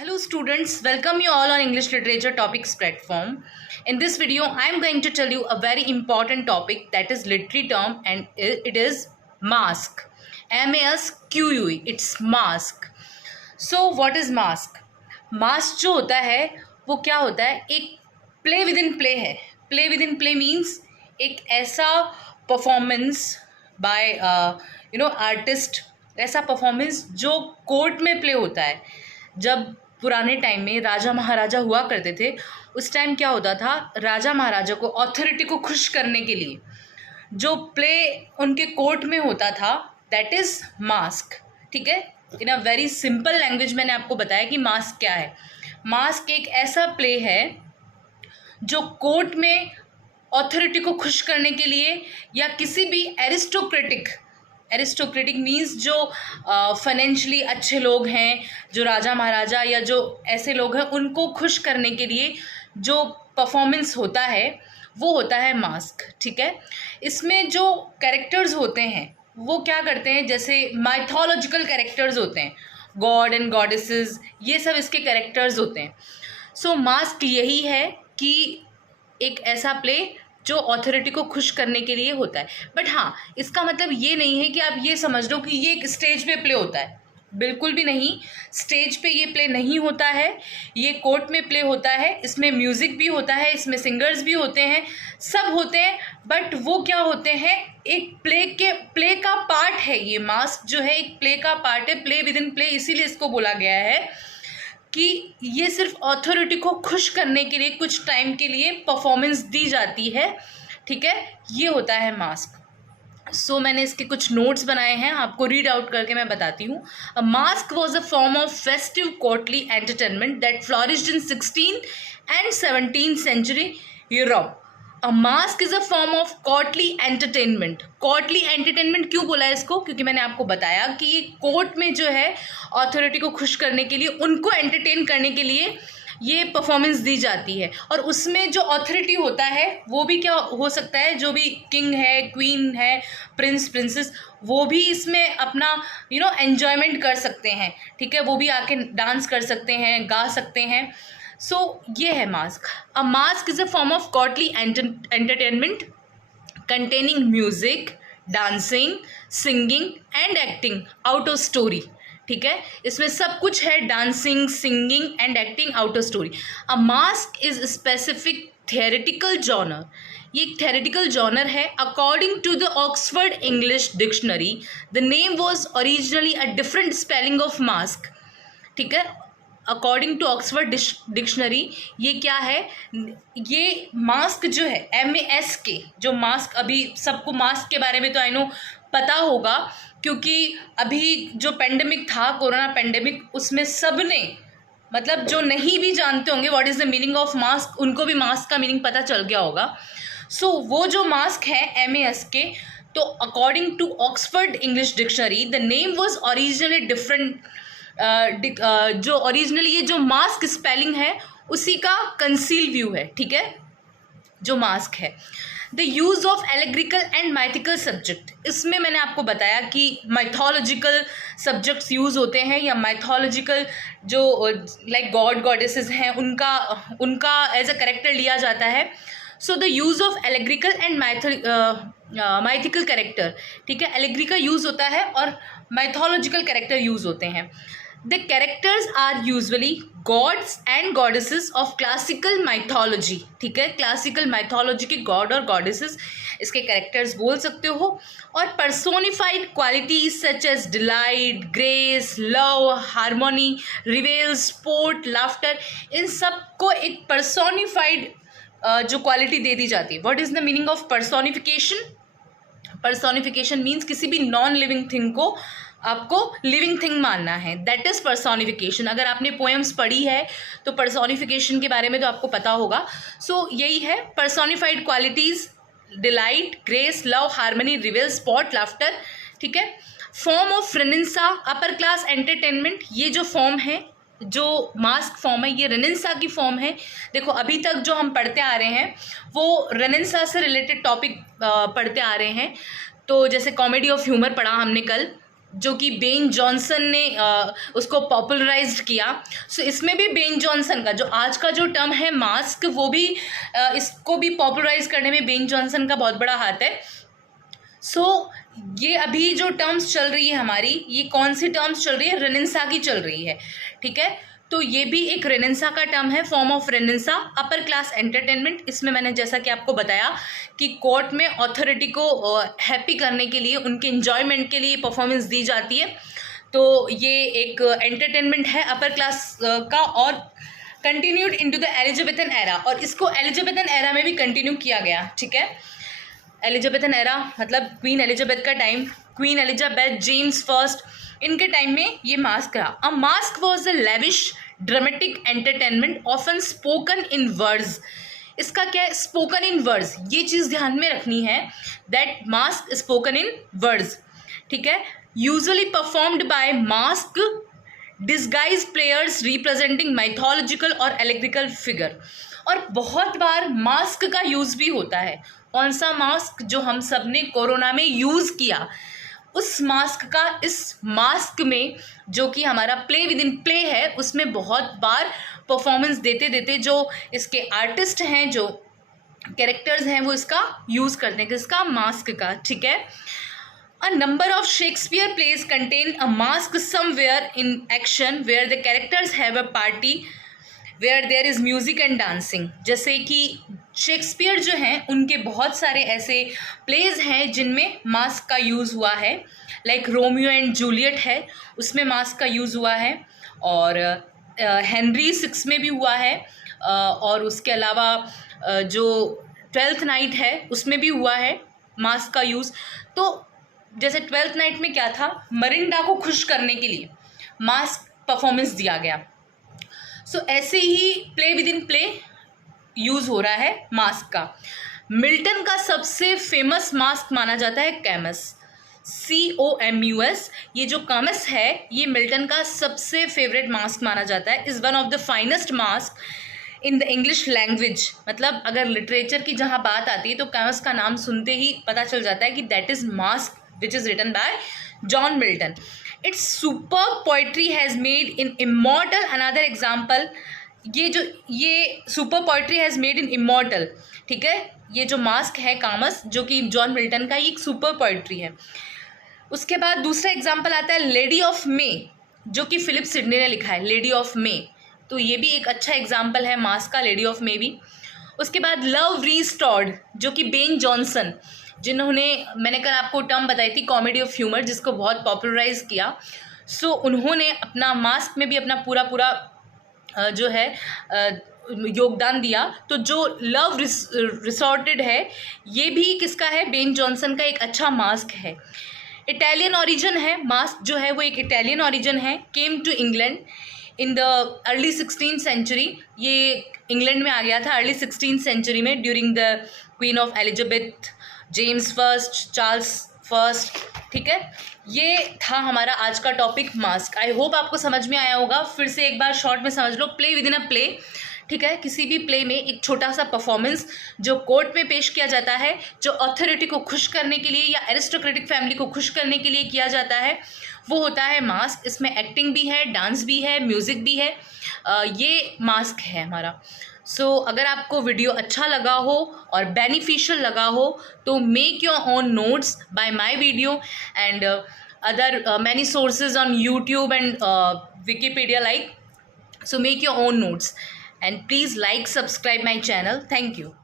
Hello students, welcome you all on English Literature Topics platform. In this video, I am going to tell you a very important topic that is literary term and it is mask. M-A-S-Q-U-E, it's mask. So what is mask? Mask जो होता है वो क्या होता है, एक play within play है. Play within play means एक ऐसा परफॉर्मेंस बाय आर्टिस्ट, ऐसा परफॉर्मेंस जो कोर्ट में प्ले होता है. जब पुराने टाइम में राजा महाराजा हुआ करते थे, उस टाइम क्या होता था, राजा महाराजा को अथॉरिटी को खुश करने के लिए जो प्ले उनके कोर्ट में होता था, दैट इज़ मास्क. ठीक है, इन अ वेरी सिंपल लैंग्वेज मैंने आपको बताया कि मास्क क्या है. मास्क एक ऐसा प्ले है जो कोर्ट में अथॉरिटी को खुश करने के लिए या किसी भी एरिस्टोक्रेटिक मीन्स जो फाइनेंशियली अच्छे लोग हैं, जो राजा महाराजा या जो ऐसे लोग हैं, उनको खुश करने के लिए जो परफॉर्मेंस होता है वो होता है मास्क. ठीक है, इसमें जो कैरेक्टर्स होते हैं वो क्या करते हैं, जैसे माइथोलॉजिकल कैरेक्टर्स होते हैं, गॉड एंड गॉडेसेस, ये सब इसके कैरेक्टर्स होते हैं. सो मास्क यही है कि एक ऐसा प्ले जो अथॉरिटी को खुश करने के लिए होता है. बट हाँ, इसका मतलब ये नहीं है कि आप ये समझ लो कि ये एक स्टेज पे प्ले होता है. बिल्कुल भी नहीं, स्टेज पे ये प्ले नहीं होता है, ये कोर्ट में प्ले होता है. इसमें म्यूज़िक भी होता है, इसमें सिंगर्स भी होते हैं, सब होते हैं. बट वो क्या होते हैं, एक प्ले का पार्ट है. ये मास्क जो है एक प्ले का पार्ट है, प्ले विद इन प्ले, इसीलिए इसको बोला गया है कि ये सिर्फ अथॉरिटी को खुश करने के लिए कुछ टाइम के लिए परफॉर्मेंस दी जाती है. ठीक है, ये होता है मास्क. सो मैंने इसके कुछ नोट्स बनाए हैं, आपको रीड आउट करके मैं बताती हूँ. A masque was a form of festive courtly entertainment that flourished in 16th and 17th century Europe. A masque is a form of courtly entertainment. Courtly entertainment क्यों बोला है इसको, क्योंकि मैंने आपको बताया कि ये कोर्ट में जो है अथॉरिटी को खुश करने के लिए, उनको एंटरटेन करने के लिए ये परफॉर्मेंस दी जाती है. और उसमें जो अथॉरिटी होता है वो भी क्या हो सकता है, जो भी किंग है, क्वीन है, प्रिंस, प्रिंसेस, वो भी इसमें अपना एन्जॉयमेंट कर सकते हैं. ठीक है, वो भी आके डांस कर सकते हैं, गा सकते हैं. सो ये है masque. A masque is a form of courtly entertainment containing music, dancing, singing and acting out of story. ठीक है, इसमें सब कुछ है, dancing, singing and acting out of story. A masque is specific theatrical genre. ये एक theatrical genre है. According to the Oxford English Dictionary, the name was originally a different spelling of mask. ठीक है, अकॉर्डिंग टू ऑक्सफर्ड डिक्शनरी ये क्या है, ये mask जो है MASK, जो मास्क, अभी सबको मास्क के बारे में तो आई नो पता होगा, क्योंकि अभी जो पेंडेमिक था, कोरोना पेंडेमिक, उसमें सब ने, मतलब जो नहीं भी जानते होंगे what is the meaning of mask, उनको भी मास्क का मीनिंग पता चल गया होगा. सो वो जो मास्क है MASK, तो according to Oxford English Dictionary the name was originally different. जो ओरिजिनली ये जो मास्क स्पेलिंग है उसी का कंसील व्यू है. ठीक है, जो मास्क है. The use of allegorical and mythical subject, इसमें मैंने आपको बताया कि माइथोलॉजिकल सब्जेक्ट्स यूज़ होते हैं, या माइथोलॉजिकल जो लाइक गॉड गॉडेसेस हैं उनका एज अ कैरेक्टर लिया जाता है. So the use of allegorical and mythical character. ठीक है, एलेग्री का यूज़ होता है और माइथोलॉजिकल कैरेक्टर यूज़ होते हैं. The characters are usually gods and goddesses of classical mythology. ठीक है, क्लासिकल माइथोलॉजी के गॉड और गॉडेसेस इसके कैरेक्टर्स बोल सकते हो. और personified qualities such as delight, grace, love, harmony, revel, sport, laughter, इन सब को एक personified जो क्वालिटी दे दी जाती है. What is the meaning of personification? Personification means किसी भी नॉन लिविंग थिंग को आपको लिविंग थिंग मानना है, दैट इज़ पर्सोनिफिकेशन. अगर आपने पोएम्स पढ़ी है तो पर्सोनिफिकेशन के बारे में तो आपको पता होगा. सो यही है personified qualities, delight, grace, love, harmony, revel, sport, laughter. ठीक है, form of Renaissance, upper class entertainment. ये जो फॉर्म है, जो मास्क फॉर्म है, ये रेनेसां की फॉर्म है. देखो अभी तक जो हम पढ़ते आ रहे हैं वो रेनेसां से रिलेटेड टॉपिक पढ़ते आ रहे हैं. तो जैसे कॉमेडी ऑफ ह्यूमर पढ़ा हमने कल, जो कि बेन जॉनसन ने उसको पॉपुलराइज्ड किया। सो इसमें भी बेन जॉनसन का जो आज का जो टर्म है मास्क, वो भी इसको भी पॉपुलराइज करने में बेन जॉनसन का बहुत बड़ा हाथ है। सो ये अभी जो टर्म्स चल रही है हमारी, ये कौन सी टर्म्स चल रही है? रेनेसां की चल रही है, ठीक है। तो ये भी एक रेनेसां का टर्म है, form of Renaissance, upper class entertainment. इसमें मैंने जैसा कि आपको बताया कि कोर्ट में अथॉरिटी को हैप्पी करने के लिए, उनके एंजॉयमेंट के लिए परफॉर्मेंस दी जाती है। तो ये एक एंटरटेनमेंट है अपर क्लास का, और continued into the Elizabethan era, और इसको एलिजाबेथन एरा में भी कंटिन्यू किया गया, ठीक है। एलिजाबेथन एरा मतलब क्वीन एलिजाबेथ का time, queen Elizabeth, James first, इनके टाइम में ये मास्क रहा। अ masque was a lavish dramatic entertainment often spoken in words. इसका क्या है? स्पोकन इन वर्ड्स, ये चीज़ ध्यान में रखनी है, that mask spoken in words, ठीक है। Usually performed by mask disguise players representing mythological और एलेग्रिकल फिगर। और बहुत बार मास्क का यूज़ भी होता है। कौन सा मास्क? जो हम सब ने कोरोना में यूज़ किया, उस मास्क का इस मास्क में, जो कि हमारा प्ले विद इन प्ले है, उसमें बहुत बार परफॉर्मेंस देते देते जो इसके आर्टिस्ट हैं, जो कैरेक्टर्स हैं, वो इसका यूज़ करते हैं, किसका? मास्क का, ठीक है। A number of Shakespeare plays contain a mask somewhere in action where the characters have a party where there is music and dancing। जैसे कि शेक्सपियर जो हैं, उनके बहुत सारे ऐसे प्लेज हैं जिनमें मास्क का यूज़ हुआ है। लाइक रोमियो एंड जूलियट है, उसमें मास्क का यूज़ हुआ है, और हेनरी VI में भी हुआ है, और उसके अलावा जो 12th नाइट है उसमें भी हुआ है मास्क का यूज़। तो जैसे 12th नाइट में क्या था? मरिंडा को खुश करने के लिए मास्क परफॉर्मेंस दिया गया। सो ऐसे ही play within play use हो रहा है मास्क का। मिल्टन का सबसे फेमस मास्क माना जाता है कैमस, COMUS। ये जो कैमस है, ये मिल्टन का सबसे फेवरेट मास्क माना जाता है। Is one of the finest mask in the English language. मतलब अगर लिटरेचर की जहाँ बात आती है तो कैमस का नाम सुनते ही पता चल जाता है कि that is mask which is written by John Milton. Its superb poetry has made in immortal another example। ये super poetry has made in immortal, ठीक है। ये जो मास्क है कामस, जो कि जॉन मिल्टन का, ये एक सुपर पोइट्री है। उसके बाद दूसरा एग्जाम्पल आता है लेडी ऑफ मे, जो कि फिलिप सिडनी ने लिखा है, लेडी ऑफ मे। तो ये भी एक अच्छा एग्जाम्पल है मास्क का, लेडी ऑफ मे भी। उसके बाद लव रिस्टोर्ड, जो कि बेन जॉनसन, जिन्होंने, मैंने कल आपको टर्म बताई थी कॉमेडी ऑफ ह्यूमर, जिसको बहुत पॉपुलराइज किया। सो उन्होंने अपना मास्क में भी अपना पूरा जो है योगदान दिया। तो जो लव रिसॉर्टेड है, ये भी किसका है? बेन जॉनसन का एक अच्छा मास्क है। इटालियन ओरिजिन है मास्क, जो है वो एक इटालियन ओरिजिन है। Came to England in the early 16th century. ये इंग्लैंड में आ गया था अर्ली 16th सेंचुरी में, during the queen of Elizabeth, James first, Charles first, ठीक है। ये था हमारा आज का टॉपिक मास्क। आई होप आपको समझ में आया होगा। फिर से एक बार शॉर्ट में समझ लो, play within a play, ठीक है। किसी भी प्ले में एक छोटा सा परफॉर्मेंस जो कोर्ट में पेश किया जाता है, जो अथॉरिटी को खुश करने के लिए या एरिस्टोक्रेटिक फैमिली को खुश करने के लिए किया जाता है, वो होता है मास्क। इसमें एक्टिंग भी है, डांस भी है, म्यूज़िक भी है। ये मास्क है हमारा। सो अगर आपको वीडियो अच्छा लगा हो और बेनिफिशियल लगा हो तो make your own notes by my video and other many sources on YouTube and Wikipedia like. So make your own notes and please like, subscribe my channel. Thank you.